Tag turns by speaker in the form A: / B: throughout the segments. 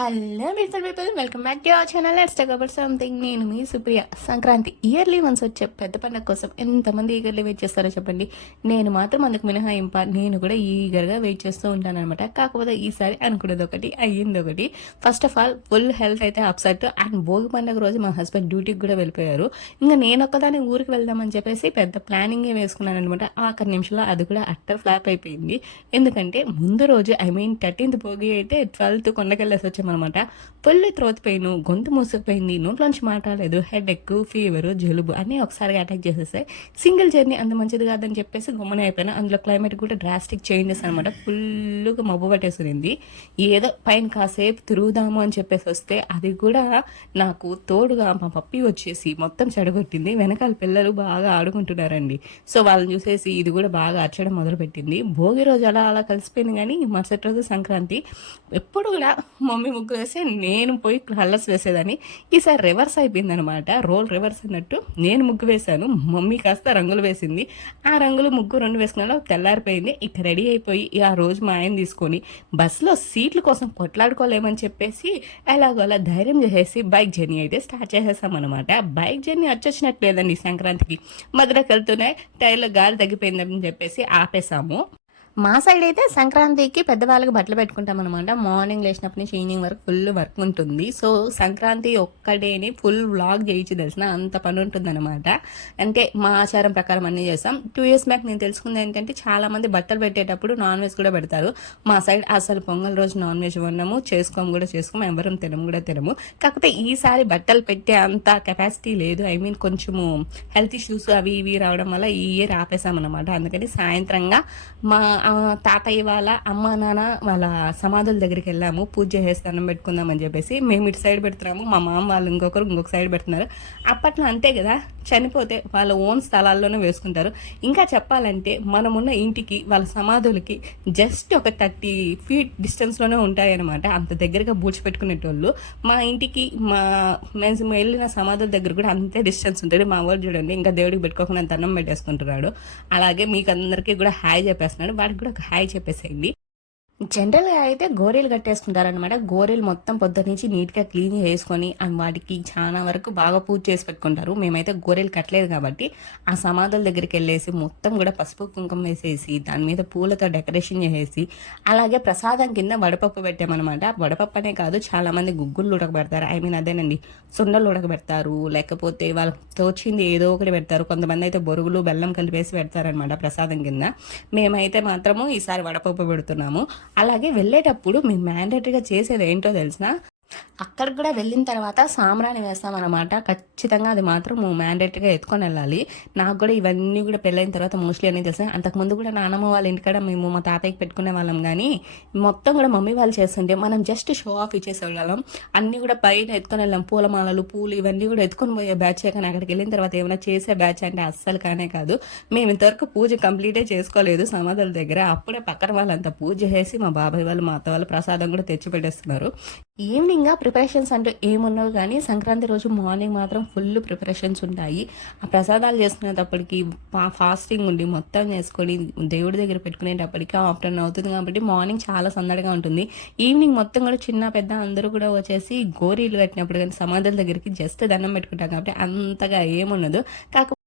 A: Hello beautiful people welcome back to our channel let's talk about something నేను మీ Supriya. Sankranti yearly once వచ్చే పెద్ద పండుగ కోసం ఎంతమంది ఈగర్లీ వెయిట్ చేస్తారో చెప్పండి. నేను మాత్రం అందుకు మినహాయింప నేను కూడా ఈగర్గా వెయిట్ చేస్తూ ఉంటాను అనమాట కాకపోతే ఈసారి అనుకున్నది ఒకటి అయ్యింది ఒకటి. First of all full health అయితే అప్సెట్ అండ్ భోగి పండుగ రోజు మా హస్బెండ్ డ్యూటీకి కూడా వెళ్ళిపోయారు. ఇంకా నేను ఒక్కదాన్ని ఊరికి వెళ్దామని చెప్పేసి పెద్ద ప్లానింగే వేసుకున్నాను అనమాట ఆఖరి నిమిషంలో అది కూడా అట్టర్ ఫ్లాప్ అయిపోయింది. ఎందుకంటే ముందు రోజు ఐ మీన్ థర్టీన్త్ భోగి అయితే ట్వెల్త్ కొండకెళ్ళేసి అనమాట ఫుల్ త్రోత్ పెయిన్ గొంతు మూసుకుపోయింది నోట్లోంచి మాట్లాడలేదు హెడ్ ఎక్ ఫీవర్ జలుబు అన్నీ ఒకసారిగా అటాక్ చేసేస్తే సింగిల్ జర్నీ అంత మంచిది కాదని చెప్పేసి గమ్మున అయిపోయినా అందులో క్లైమేట్ కూడా డ్రాస్టిక్ చేంజెస్ అనమాట ఫుల్గా మబ్బు పట్టేసింది ఏదో పైన కాసేపు తిరుగుదాము అని చెప్పేసి వస్తే అది కూడా నాకు తోడుగా మా పప్పి వచ్చేసి మొత్తం చెడగొట్టింది. వెనకాల పిల్లలు బాగా ఆడుకుంటున్నారండి. సో వాళ్ళని చూసేసి ఇది కూడా బాగా అరచడం మొదలుపెట్టింది. భోగి రోజు అలా అలా కలిసిపోయింది కానీ మరుసటి రోజు సంక్రాంతి ఎప్పుడు కూడా మమ్మీ ముగ్గు వేస్తే నేను పోయి కలర్స్ వేసేదాన్ని. ఈసారి రివర్స్ అయిపోయింది అనమాట రోల్ రివర్స్ అన్నట్టు నేను ముగ్గు వేశాను. మమ్మీ కాస్త రంగులు వేసింది. ఆ రంగులు ముగ్గు రెండు వేసుకున్నాలో తెల్లారిపోయింది. ఇక రెడీ అయిపోయి ఆ రోజు మా ఆయన తీసుకొని బస్సులో సీట్ల కోసం కొట్లాడుకోలేమని చెప్పేసి ఎలాగో అలా ధైర్యం చేసేసి బైక్ జర్నీ అయితే స్టార్ట్ చేసేసాం అనమాట బైక్ జర్నీ వచ్చేసినట్లేదండి లేదండి సంక్రాంతికి. మధురకు వెళ్తూనే టైర్లో గాలి తగ్గిపోయిందని చెప్పేసి ఆపేసాము. మా సైడ్ అయితే సంక్రాంతికి పెద్దవాళ్ళకి బట్టలు పెట్టుకుంటాం అనమాట మార్నింగ్ లేచినప్పటి నుంచి ఈవినింగ్ వరకు ఫుల్ వర్క్ ఉంటుంది. సో సంక్రాంతి ఒక్కడేని ఫుల్ వ్లాగ్ చేయించి తెలిసిన అంత పని ఉంటుంది అనమాట అంటే మా ఆచారం ప్రకారం అన్నీ చేస్తాం. టూ ఇయర్స్ బ్యాక్ నేను తెలుసుకుంది ఏంటంటే చాలా మంది బట్టలు పెట్టేటప్పుడు నాన్ వెజ్ కూడా పెడతారు. మా సైడ్ అసలు పొంగల్ రోజు నాన్ వెజ్ వండము. చేసుకోము కూడా చేసుకోము. ఎవరం తినము కూడా తినము. కాకపోతే ఈసారి బట్టలు పెట్టే అంత కెపాసిటీ లేదు. ఐ మీన్ కొంచెము హెల్త్ ఇష్యూస్ అవి ఇవి రావడం వల్ల ఈ ఇయర్ ఆపేసామన్నమాట. అందుకని సాయంత్రంగా మా తాతయ్య వాళ్ళ అమ్మ నాన్న వాళ్ళ సమాధుల దగ్గరికి వెళ్ళాము. పూజ చేసేసి దండం పెట్టుకుందామని చెప్పేసి మేము ఇటు సైడ్ పెడుతున్నాము. మా మామ వాళ్ళు ఇంకొకరు ఇంకొక సైడ్ పెడుతున్నారు. అప్పట్లో అంతే కదా చనిపోతే వాళ్ళ ఓన్ స్థలాల్లోనే వేసుకుంటారు. ఇంకా చెప్పాలంటే మనమున్న ఇంటికి వాళ్ళ సమాధులకి జస్ట్ ఒక థర్టీ ఫీట్ డిస్టెన్స్లోనే ఉంటాయన్నమాట. అంత దగ్గరగా పూడ్చిపెట్టుకునేటోళ్ళు మా ఇంటికి మా మేము వెళ్ళిన సమాధుల దగ్గర కూడా అంతే డిస్టెన్స్ ఉంటుంది. మా వాళ్ళు చూడండి ఇంకా దేవుడికి పెట్టుకోకుండా దండం పెట్టేసుకుంటున్నాడు. అలాగే మీకు అందరికీ కూడా హాయ్ చెప్పేస్తున్నాడు. వాడికి కూడా ఒక హాయ్ చెప్పేసేయండి. జనరల్గా అయితే గోరీలు కట్టేసుకుంటారనమాట గోరీలు మొత్తం పొద్దు నుంచి నీట్గా క్లీన్ చేసుకొని అండ్ వాటికి చాలా వరకు బాగా పూజ చేసి పెట్టుకుంటారు. మేమైతే గోరీలు కట్టలేదు కాబట్టి ఆ సమాధుల దగ్గరికి వెళ్ళేసి మొత్తం కూడా పసుపు కుంకుమ వేసేసి దాని మీద పూలతో డెకరేషన్ చేసేసి అలాగే ప్రసాదం కింద వడపప్పు పెట్టామన్నమాట. వడపప్పు అనే కాదు చాలా మంది గుగ్గులు ఉడకబెడతారు. ఐ మీన్ అదేనండి సుండలు ఉడకబెడతారు. లేకపోతే వాళ్ళకి తోచింది ఏదో ఒకటి పెడతారు. కొంతమంది అయితే బొరుగులు బెల్లం కలిపేసి పెడతారనమాట ప్రసాదం కింద. మేమైతే మాత్రము ఈసారి వడపప్పు పెడుతున్నాము. అలాగే వెళ్ళేటప్పుడు మీరు మ్యాండేటరీగా చేసేది ఏంటో తెలిసిన అక్కడికి కూడా వెళ్ళిన తర్వాత సాంబ్రాణి వేస్తామన్నమాట. ఖచ్చితంగా అది మాత్రం మ్యాండేటరీగా ఎత్తుకొని వెళ్ళాలి. నాకు కూడా ఇవన్నీ కూడా పెళ్ళైన తర్వాత మోస్ట్లీ అనేది తెలుసు. అంతకుముందు కూడా నానమ్మ వాళ్ళ ఇంటికాడ మేము మా తాతయ్యకి పెట్టుకునే వాళ్ళం కానీ మొత్తం కూడా మమ్మీ వాళ్ళు చేస్తుంటే మనం జస్ట్ షో ఆఫ్ ఇచ్చేసేవాళ్ళం. అన్నీ కూడా పైన ఎత్తుకొని వెళ్ళాం. పూలమాలలు పూలు ఇవన్నీ కూడా ఎత్తుకొని పోయే బ్యాచ్ కానీ అక్కడికి వెళ్ళిన తర్వాత ఏమైనా చేసే బ్యాచ్ అంటే అస్సలు కానే కాదు. మేము ఇంతవరకు పూజ కంప్లీటే చేసుకోలేదు సమాధుల దగ్గర. అప్పుడే పక్కన వాళ్ళంతా పూజ చేసి మా బాబాయ్ వాళ్ళు మా అత్త వాళ్ళు ప్రసాదం కూడా తెచ్చి పెట్టేస్తున్నారు. ఈవినింగ్ ప్రిపరేషన్స్ అంటూ ఏమున్నావు కానీ సంక్రాంతి రోజు మార్నింగ్ మాత్రం ఫుల్ ప్రిపరేషన్స్ ఉంటాయి. ఆ ప్రసాదాలు చేసుకునేటప్పటికి ఫాస్టింగ్ ఉండి మొత్తం చేసుకొని దేవుడి దగ్గర పెట్టుకునేటప్పటికి ఆఫ్టర్నూన్ అవుతుంది కాబట్టి మార్నింగ్ చాలా సందడిగా ఉంటుంది. ఈవినింగ్ మొత్తం కూడా చిన్న పెద్ద అందరూ కూడా వచ్చేసి గోరీలు కట్టినప్పుడు కానీ సమాధుల దగ్గరికి జస్ట్ దండం పెట్టుకుంటాం కాబట్టి అంతగా ఏముండదు. కాకపోతే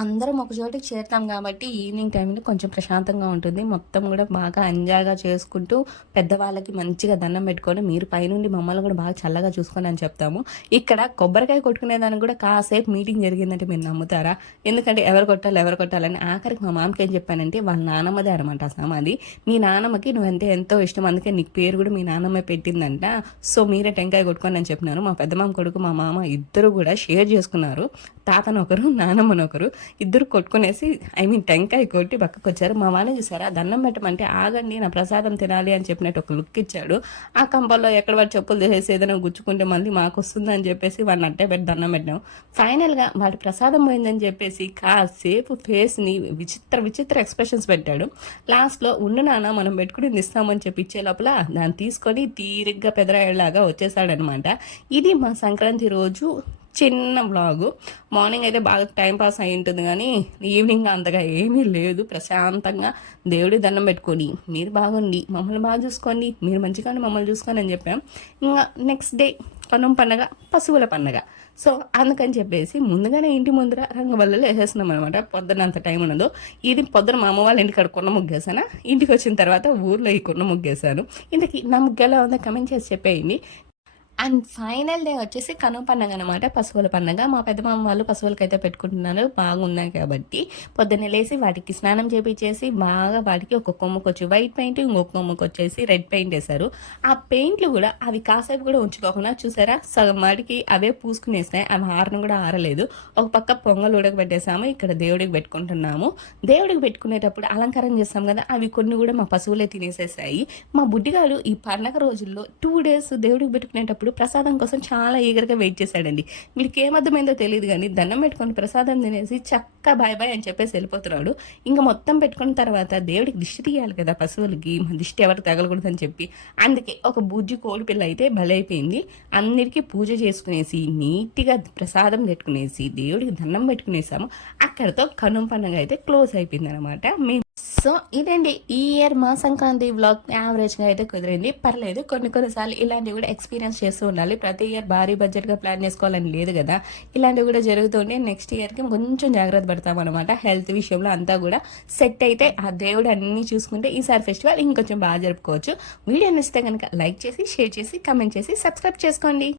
A: అందరం ఒకచోటికి చేరుతాం కాబట్టి ఈవినింగ్ టైంలో కొంచెం ప్రశాంతంగా ఉంటుంది. మొత్తం కూడా బాగా ఎంజాయ్గా చేసుకుంటూ పెద్దవాళ్ళకి మంచిగా దండం పెట్టుకొని మీరు పైనుండి మమ్మల్ని కూడా బాగా చల్లగా చూసుకొని అని చెప్తాము. ఇక్కడ కొబ్బరికాయ కొట్టుకునేదానికి కూడా కాసేపు మీటింగ్ జరిగిందంటే మీరు నమ్ముతారా? ఎందుకంటే ఎవరు కొట్టాలి ఎవరు కొట్టాలని ఆఖరికి మా మామకి ఏం చెప్పానంటే వాళ్ళ నానమ్మదే అనమాట ఆ సమాధి మీ నానమ్మకి నువ్వంటే ఎంతో ఇష్టం అందుకే నీకు పేరు కూడా మీ నానమ్మ పెట్టిందంట. సో మీరే టెంకాయ కొట్టుకొని అని చెప్పినారు. మా పెద్దమామ కొడుకు మా మామ ఇద్దరు కూడా షేర్ చేసుకున్నారు. తాతనొకరు నానమ్మనొకరు. ఇద్దరు కొట్టుకునేసి ఐ మీన్ టెంకాయ కొట్టి పక్కకు వచ్చారు మా వాడిని చూసారా? దండం పెట్టమంటే ఆగండి నా ప్రసాదం తినాలి అని చెప్పినట్టు ఒక లుక్ ఇచ్చాడు. ఆ కంపల్లో ఎక్కడ వాడు చెప్పులు తీసేసి ఏదైనా గుచ్చుకుంటే మళ్ళీ మాకు వస్తుందని చెప్పేసి వాడిని అట్టే పెట్టి దండం పెట్టాం ఫైనల్గా వాడి ప్రసాదం పోయిందని చెప్పేసి కాసేపు ఫేస్ని విచిత్ర విచిత్ర ఎక్స్ప్రెషన్స్ పెట్టాడు. లాస్ట్లో ఉండు నాన్న మనం పెట్టుకుని ఇస్తామని చెప్పి ఇచ్చే లోపల దాన్ని తీసుకొని తీరిగ్గా పెదరాయేలాగా వచ్చేసాడనమాట. ఇది మా సంక్రాంతి రోజు చిన్న బ్లాగు. మార్నింగ్ అయితే బాగా టైం పాస్ అయి ఉంటుంది కానీ ఈవినింగ్ అంతగా ఏమీ లేదు. ప్రశాంతంగా దేవుడి దండం పెట్టుకొని మీరు బాగుండి మమ్మల్ని బాగా చూసుకోండి మీరు మంచిగానే మమ్మల్ని చూసుకోండి అని చెప్పాం. ఇంకా నెక్స్ట్ డే కనుమ పండగ పశువుల పండగ. సో అందుకని చెప్పేసి ముందుగానే ఇంటి ముందర రంగవల్లలో వేసేస్తున్నాం అనమాట పొద్దున అంత టైం ఉండదు. ఇది పొద్దున మా అమ్మ వాళ్ళ ఇంటికాడ కొన్న ముగ్గేసాను? ఇంటికి వచ్చిన తర్వాత ఊర్లో ఈ కొన్న ముగ్గేసాను ఇంతకీ నా ముగ్గు ఎలా ఉందో కమెంట్ చేసి చెప్పేయండి. అండ్ ఫైనల్ డే వచ్చేసి కనుమ పండగ అనమాట పశువుల పండగ. మా పెద్దమామ వాళ్ళు పశువులకైతే పెట్టుకుంటున్నారు బాగున్నాయి కాబట్టి పొద్దున్నే లేసి వాటికి స్నానం చేపించేసి బాగా వాటికి ఒక కొమ్మకు వచ్చి వైట్ పెయింట్ ఇంకొక కొమ్మకు వచ్చేసి రెడ్ పెయింట్ వేశారు. ఆ పెయింట్లు కూడా అవి కాసేపు కూడా ఉంచుకోకుండా చూసారా? సగం వాటికి అవే పూసుకునేస్తాయి అవి ఆరను కూడా ఆరలేదు. ఒక పక్క పొంగల్ ఉడకబెట్టేసాము ఇక్కడ దేవుడికి పెట్టుకుంటున్నాము. దేవుడికి పెట్టుకునేటప్పుడు అలంకారం చేస్తాం కదా అవి కొన్ని కూడా మా పశువులే తినేసేసాయి. మా బుడ్డిగాడు ఈ పండగ రోజుల్లో టూ డేస్ దేవుడికి పెట్టుకునేటప్పుడు ప్రసాదం కోసం చాలా ఈగర్గా వెయిట్ చేశాడండి. వీడికి ఏమర్థమైందో తెలియదు కానీ దండం పెట్టుకొని ప్రసాదం తినేసి చక్క బాయ్ బాయ్ అని చెప్పేసి వెళ్ళిపోతున్నాడు. ఇంకా మొత్తం పెట్టుకున్న తర్వాత దేవుడికి దిష్టి తీయాలి కదా పశువులకి మన దిష్టి ఎవరికి తగలకూడదని చెప్పి. అందుకే ఒక బుజ్జి కోడి పిల్ల అయితే బలైపోయింది అందరికీ పూజ చేసుకునేసి నీట్గా ప్రసాదం పెట్టుకునేసి దేవుడికి దండం పెట్టుకునేసాము. అక్కడితో కనుమ పండుగ అయితే క్లోజ్ అయిపోయింది అనమాట మేము సో ఇదండి ఈ ఇయర్ మా సంక్రాంతి బ్లాగ్ యావరేజ్గా అయితే కుదిరింది. పర్లేదు కొన్ని కొన్నిసార్లు ఇలాంటివి కూడా ఎక్స్పీరియన్స్ చేస్తూ ఉండాలి. ప్రతి ఇయర్ భారీ బడ్జెట్గా ప్లాన్ చేసుకోవాలని లేదు కదా. ఇలాంటివి కూడా జరుగుతుంటే నెక్స్ట్ ఇయర్కి కొంచెం జాగ్రత్త పడతాం అనమాట హెల్త్ విషయంలో అంతా కూడా సెట్ అయితే ఆ దేవుడు అన్నీ చూసుకుంటే ఈసారి ఫెస్టివల్ ఇంకొంచెం బాగా జరుపుకోవచ్చు. వీడియో నచ్చితే కనుక లైక్ చేసి షేర్ చేసి కమెంట్ చేసి సబ్స్క్రైబ్ చేసుకోండి.